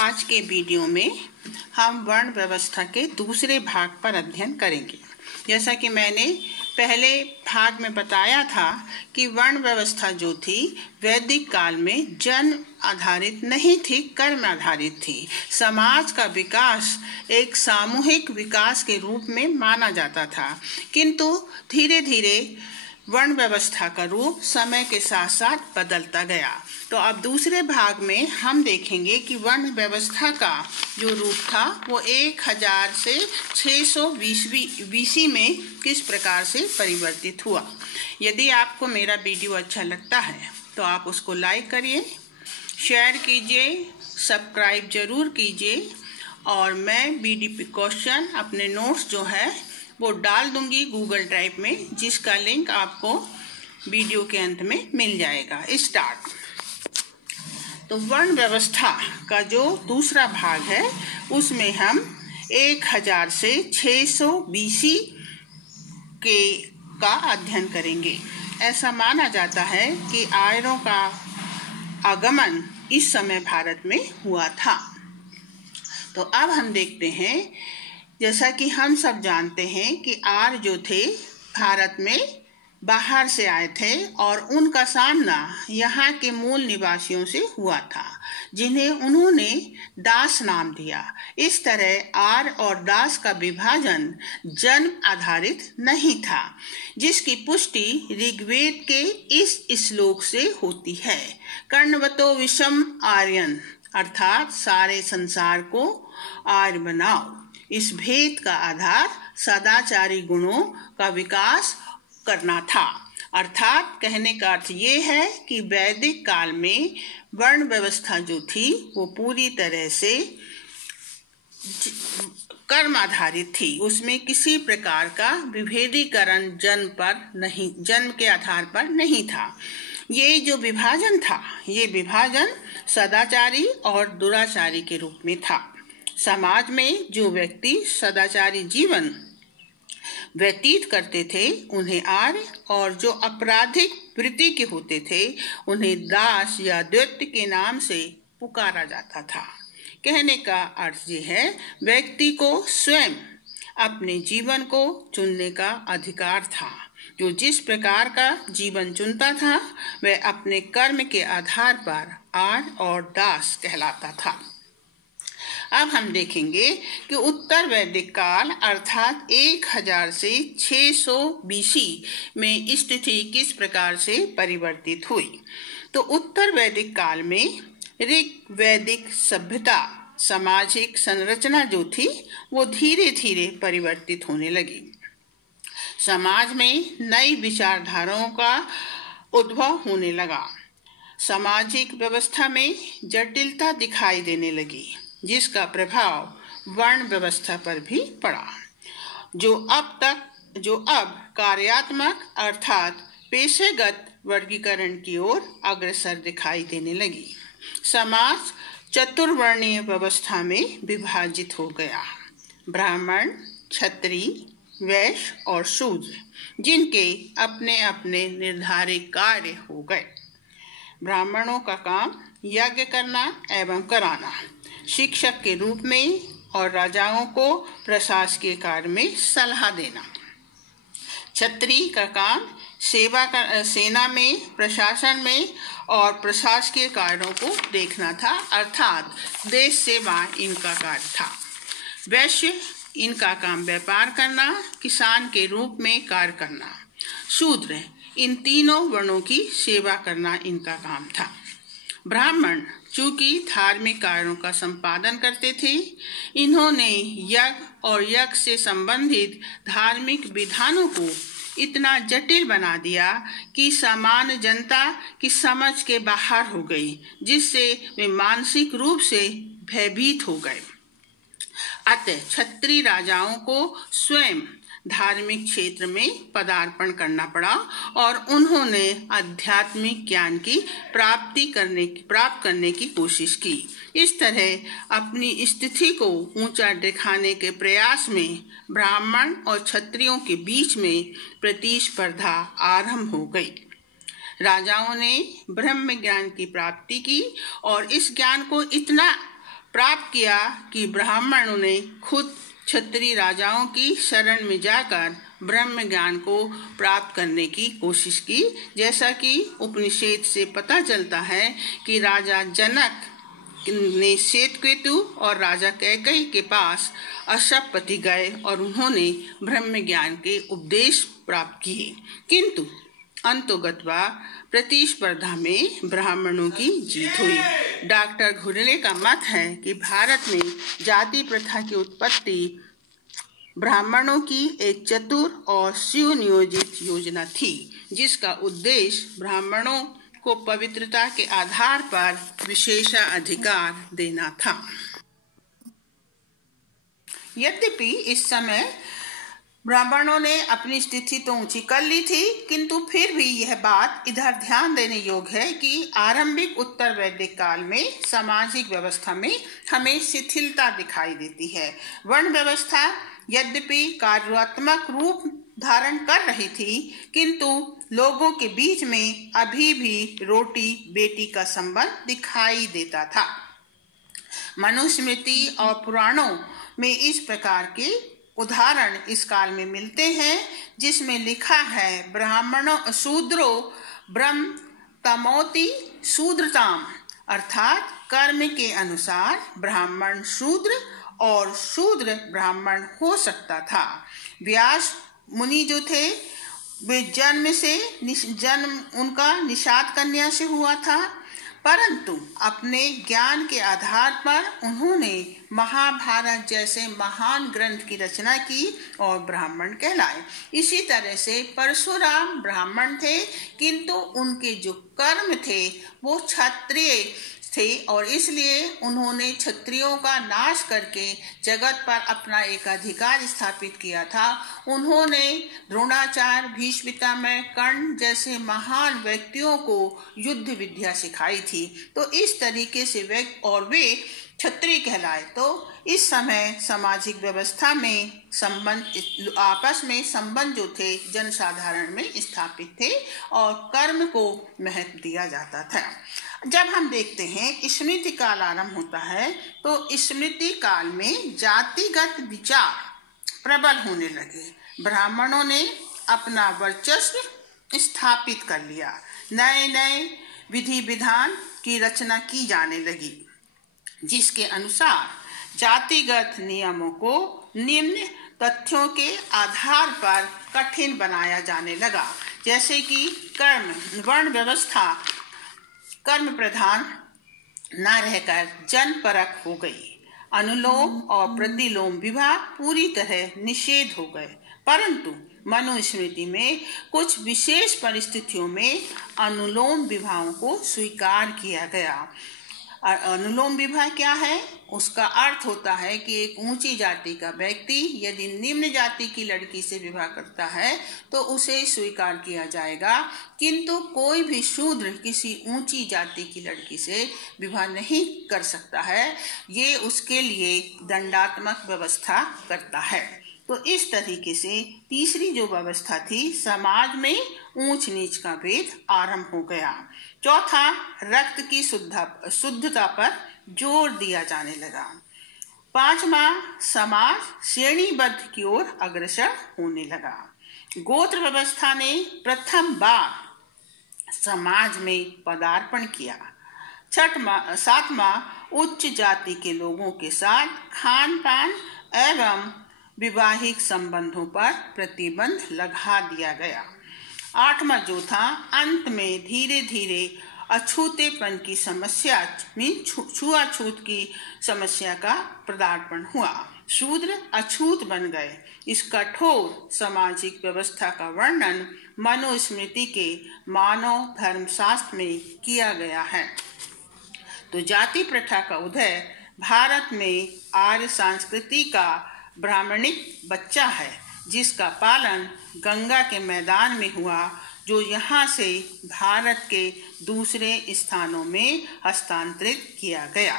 आज के वीडियो में हम वर्ण व्यवस्था के दूसरे भाग पर अध्ययन करेंगे। जैसा कि मैंने पहले भाग में बताया था कि वर्ण व्यवस्था जो थी वैदिक काल में जन्म आधारित नहीं थी, कर्म आधारित थी। समाज का विकास एक सामूहिक विकास के रूप में माना जाता था, किंतु धीरे धीरे वर्ण व्यवस्था का रूप समय के साथ साथ बदलता गया। तो अब दूसरे भाग में हम देखेंगे कि वर्ण व्यवस्था का जो रूप था वो 1000 से 600 BC में किस प्रकार से परिवर्तित हुआ। यदि आपको मेरा वीडियो अच्छा लगता है तो आप उसको लाइक करिए, शेयर कीजिए, सब्सक्राइब जरूर कीजिए और मैं बीडीपी क्वेश्चन अपने नोट्स जो है वो डाल दूंगी गूगल ड्राइव में, जिसका लिंक आपको वीडियो के अंत में मिल जाएगा। स्टार्ट। तो वर्ण व्यवस्था का जो दूसरा भाग है उसमें हम 1000 से 600 BC का अध्ययन करेंगे। ऐसा माना जाता है कि आर्यों का आगमन इस समय भारत में हुआ था। तो अब हम देखते हैं, जैसा कि हम सब जानते हैं कि आर्य जो थे भारत में बाहर से आए थे और उनका सामना यहाँ के मूल निवासियों से हुआ था, जिन्हें उन्होंने दास नाम दिया। इस तरह आर्य और दास का विभाजन जन्म आधारित नहीं था, जिसकी पुष्टि ऋग्वेद के इस श्लोक से होती है। कर्णवतो विषम आर्यन, अर्थात सारे संसार को आर्य बनाओ। इस भेद का आधार सदाचारी गुणों का विकास करना था। अर्थात कहने का अर्थ ये है कि वैदिक काल में वर्ण व्यवस्था जो थी वो पूरी तरह से कर्म आधारित थी। उसमें किसी प्रकार का विभेदीकरण जन्म के आधार पर नहीं था। ये जो विभाजन था, ये विभाजन सदाचारी और दुराचारी के रूप में था। समाज में जो व्यक्ति सदाचारी जीवन व्यतीत करते थे उन्हें आर्य, और जो आपराधिक वृत्ति के होते थे उन्हें दास या दैत्य के नाम से पुकारा जाता था। कहने का अर्थ ये है, व्यक्ति को स्वयं अपने जीवन को चुनने का अधिकार था। जो जिस प्रकार का जीवन चुनता था वह अपने कर्म के आधार पर आर्य और दास कहलाता था। अब हम देखेंगे कि उत्तर वैदिक काल अर्थात 1000 से 600 BC में स्थिति किस प्रकार से परिवर्तित हुई। तो उत्तर वैदिक काल में ऋग वैदिक सभ्यता, सामाजिक संरचना जो थी वो धीरे धीरे परिवर्तित होने लगी। समाज में नई विचारधाराओं का उद्भव होने लगा। सामाजिक व्यवस्था में जटिलता दिखाई देने लगी, जिसका प्रभाव वर्ण व्यवस्था पर भी पड़ा, जो अब कार्यात्मक अर्थात पेशेगत वर्गीकरण की ओर अग्रसर दिखाई देने लगी। समाज चतुर्वर्णीय व्यवस्था में विभाजित हो गया। ब्राह्मण, क्षत्रिय, वैश्य और शूद्र, जिनके अपने अपने निर्धारित कार्य हो गए। ब्राह्मणों का काम यज्ञ करना एवं कराना, शिक्षक के रूप में, और राजाओं को प्रशासकीय कार्य में सलाह देना। क्षत्रिय का काम सेना में, प्रशासन में और प्रशासकीय कार्यों को देखना था, अर्थात देश सेवा इनका कार्य था। वैश्य, इनका काम व्यापार करना, किसान के रूप में कार्य करना। शूद्र, इन तीनों वर्णों की सेवा करना इनका काम था। ब्राह्मण चूंकि धार्मिक कार्यों का संपादन करते थे, इन्होंने यज्ञ और यज्ञ से संबंधित धार्मिक विधानों को इतना जटिल बना दिया कि सामान्य जनता की समझ के बाहर हो गई, जिससे वे मानसिक रूप से भयभीत हो गए। अतः क्षत्रिय राजाओं को स्वयं धार्मिक क्षेत्र में पदार्पण करना पड़ा और उन्होंने आध्यात्मिक ज्ञान की प्राप्त करने की कोशिश की। इस तरह अपनी स्थिति को ऊंचा दिखाने के प्रयास में ब्राह्मण और क्षत्रियों के बीच में प्रतिस्पर्धा आरंभ हो गई। राजाओं ने ब्रह्म ज्ञान की प्राप्ति की और इस ज्ञान को इतना प्राप्त किया कि ब्राह्मणों ने खुद क्षत्रिय राजाओं की शरण में जाकर ब्रह्म ज्ञान को प्राप्त करने की कोशिश की। जैसा कि उपनिषद से पता चलता है कि राजा जनक ने श्वेतकेतु और राजा कैकेयी के पास अशुपति गए और उन्होंने ब्रह्म ज्ञान के उपदेश प्राप्त किए, किंतु अंतोगत्वा प्रतिस्पर्धा में ब्राह्मणों की जीत हुई। डॉक्टर घुरले का मत है कि भारत में जाति प्रथा की उत्पत्ति ब्राह्मणों की एक चतुर और सुनियोजित योजना थी, जिसका उद्देश्य ब्राह्मणों को पवित्रता के आधार पर विशेषाधिकार देना था। यद्यपि इस समय ब्राह्मणों ने अपनी स्थिति तो ऊंची कर ली थी, किंतु फिर भी यह बात इधर ध्यान देने योग्य है कि आरंभिक उत्तर वैदिक काल में सामाजिक व्यवस्था में हमें शिथिलता दिखाई देती है। वर्ण व्यवस्था यद्यपि कार्यात्मक रूप धारण कर रही थी, किंतु लोगों के बीच में अभी भी रोटी बेटी का संबंध दिखाई देता था। मनुस्मृति और पुराणों में इस प्रकार के उदाहरण इस काल में मिलते हैं, जिसमें लिखा है ब्राह्मणों शूद्रो ब्रह्म तमोति शूद्रताम, अर्थात कर्म के अनुसार ब्राह्मण शूद्र और शूद्र ब्राह्मण हो सकता था। व्यास मुनि जो थे वे जन्म उनका निषाद कन्या से हुआ था, परंतु अपने ज्ञान के आधार पर उन्होंने महाभारत जैसे महान ग्रंथ की रचना की और ब्राह्मण कहलाए। इसी तरह से परशुराम ब्राह्मण थे, किंतु उनके जो कर्म थे वो क्षत्रिय थे और इसलिए उन्होंने क्षत्रियों का नाश करके जगत पर अपना एक अधिकार स्थापित किया था। उन्होंने द्रोणाचार्य, भीष्म पितामह, कर्ण जैसे महान व्यक्तियों को युद्ध विद्या सिखाई थी। तो इस तरीके से वे क्षत्रिय कहलाए। तो इस समय सामाजिक व्यवस्था में संबंध, आपस में संबंध जो थे जनसाधारण में स्थापित थे और कर्म को महत्व दिया जाता था। जब हम देखते हैं स्मृति काल आरंभ होता है, तो स्मृति काल में जातिगत विचार प्रबल होने लगे। ब्राह्मणों ने अपना वर्चस्व स्थापित कर लिया। नए नए विधि विधान की रचना की जाने लगी, जिसके अनुसार जातिगत नियमों को निम्न तथ्यों के आधार पर कठिन बनाया जाने लगा। जैसे कि वर्ण व्यवस्था कर्म प्रधान न रहकर जनपरक हो गई। अनुलोम और प्रतिलोम विवाह पूरी तरह निषेध हो गए, परंतु मनुस्मृति में कुछ विशेष परिस्थितियों में अनुलोम विवाहों को स्वीकार किया गया। अनुलोम विवाह क्या है? उसका अर्थ होता है कि एक ऊंची जाति का व्यक्ति यदि निम्न जाति की लड़की से विवाह करता है तो उसे स्वीकार किया जाएगा, किंतु कोई भी शूद्र किसी ऊंची जाति की लड़की से विवाह नहीं कर सकता है। ये उसके लिए दंडात्मक व्यवस्था करता है। तो इस तरीके से तीसरी जो व्यवस्था थी, समाज में ऊंच नीच का भेद आरंभ हो गया। चौथा, रक्त की शुद्धता पर जोर दिया जाने लगा। पांचवा, समाज श्रेणीबद्ध की ओर अग्रसर होने लगा। गोत्र व्यवस्था ने प्रथम बार समाज में पदार्पण किया। सातवां, उच्च जाति के लोगों के साथ खान पान एवं वैवाहिक संबंधों पर प्रतिबंध लगा दिया गया। आठवां जो था, अंत में धीरे धीरे अछूतेपन की समस्या में छुआछूत की समस्या का पदार्पण हुआ। शूद्र अछूत बन गए। इस कठोर सामाजिक व्यवस्था का वर्णन मनुस्मृति के मानव धर्मशास्त्र में किया गया है। तो जाति प्रथा का उदय भारत में आर्य संस्कृति का ब्राह्मणिक बच्चा है, जिसका पालन गंगा के मैदान में हुआ, जो यहाँ से भारत के दूसरे स्थानों में हस्तांतरित किया गया।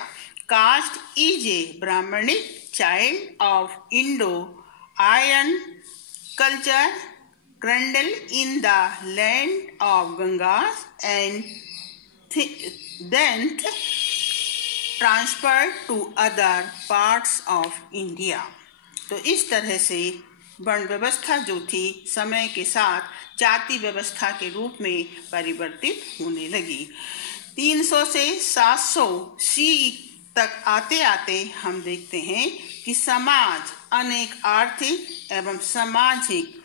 Caste is a Brahmanic child of Indo Aryan culture cradled in the land of Ganga and then transferred to other parts of India. तो इस तरह से वर्ण व्यवस्था जो थी समय के साथ जाति व्यवस्था के रूप में परिवर्तित होने लगी। 300 से 700 सी तक आते आते हम देखते हैं कि समाज अनेक आर्थिक एवं सामाजिक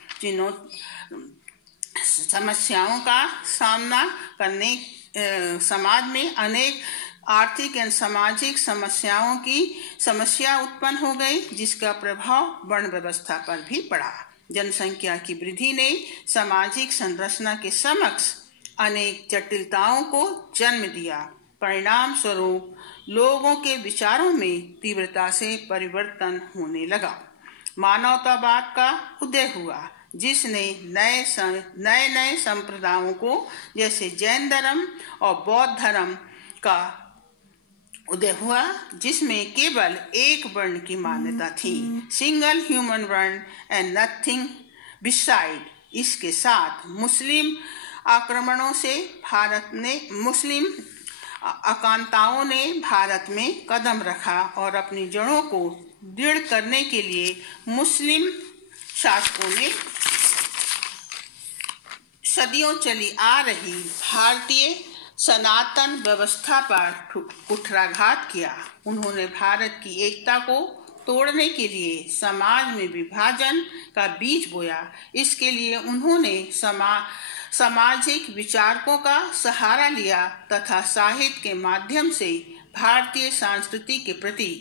समस्याओं का सामना करने समाज में अनेक आर्थिक एवं सामाजिक समस्याओं की समस्या उत्पन्न हो गई, जिसका प्रभाव वर्ण व्यवस्था पर भी पड़ा। जनसंख्या की वृद्धि ने सामाजिक संरचना के समक्ष अनेक जटिलताओं को जन्म दिया। परिणाम स्वरूप लोगों के विचारों में तीव्रता से परिवर्तन होने लगा। मानवतावाद का उदय हुआ, जिसने नए संप्रदायों को जैसे जैन धर्म और बौद्ध धर्म का उदय हुआ, जिसमें केवल एक वर्ण की मान्यता थी, सिंगल ह्यूमन वर्ण एंड नथिंग बिसाइड। इसके साथ मुस्लिम आक्रमणों से मुस्लिम आकांताओं ने भारत में कदम रखा और अपनी जड़ों को दृढ़ करने के लिए मुस्लिम शासकों ने सदियों चली आ रही भारतीय सनातन व्यवस्था पर कुठाराघात किया। उन्होंने भारत की एकता को तोड़ने के लिए समाज में विभाजन का बीज बोया। इसके लिए उन्होंने सामाजिक विचारकों का सहारा लिया तथा साहित्य के माध्यम से भारतीय संस्कृति के प्रति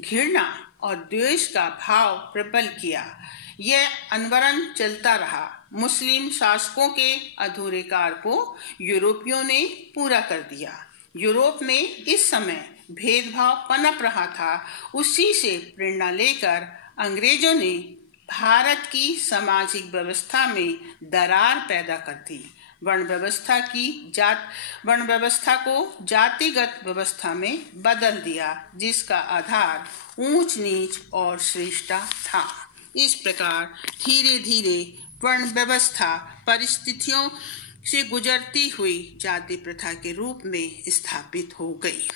घृणा और द्वेष का भाव प्रबल किया। यह अनवरत चलता रहा। मुस्लिम शासकों के अधूरे कार्य को यूरोपियों ने पूरा कर दिया। यूरोप में इस समय भेदभाव पनप रहा था। उसी से प्रेरणा लेकर अंग्रेजों ने भारत की सामाजिक व्यवस्था में दरार पैदा कर दी। वर्ण व्यवस्था को जातिगत व्यवस्था में बदल दिया, जिसका आधार ऊंच नीच और श्रेष्ठता था। इस प्रकार धीरे धीरे वर्ण व्यवस्था परिस्थितियों से गुजरती हुई जाति प्रथा के रूप में स्थापित हो गई।